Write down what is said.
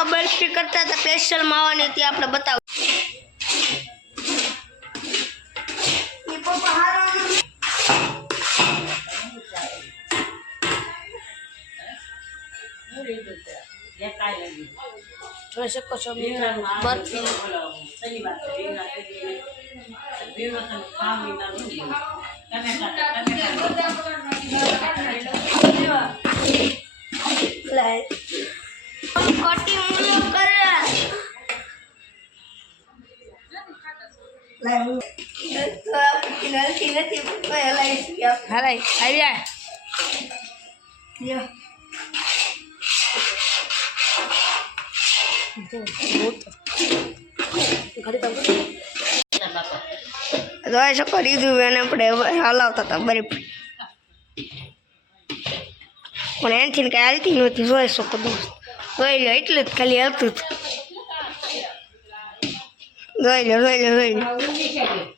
પપ્પા બરફી કરતા હતા સ્પેશિયલ માવાની હતી આપણે બતાવું પપ્પા હારો જોઈ શકો છો બરફી જોઈ શકો રીધું એને આપણે હલાવતા હતા બરફ પણ એનથી કઈ હાલતી નહોતી જોઈ શકો દોસ્ત જોઈ લો એટલે જ ખાલી હતું જોઈ લો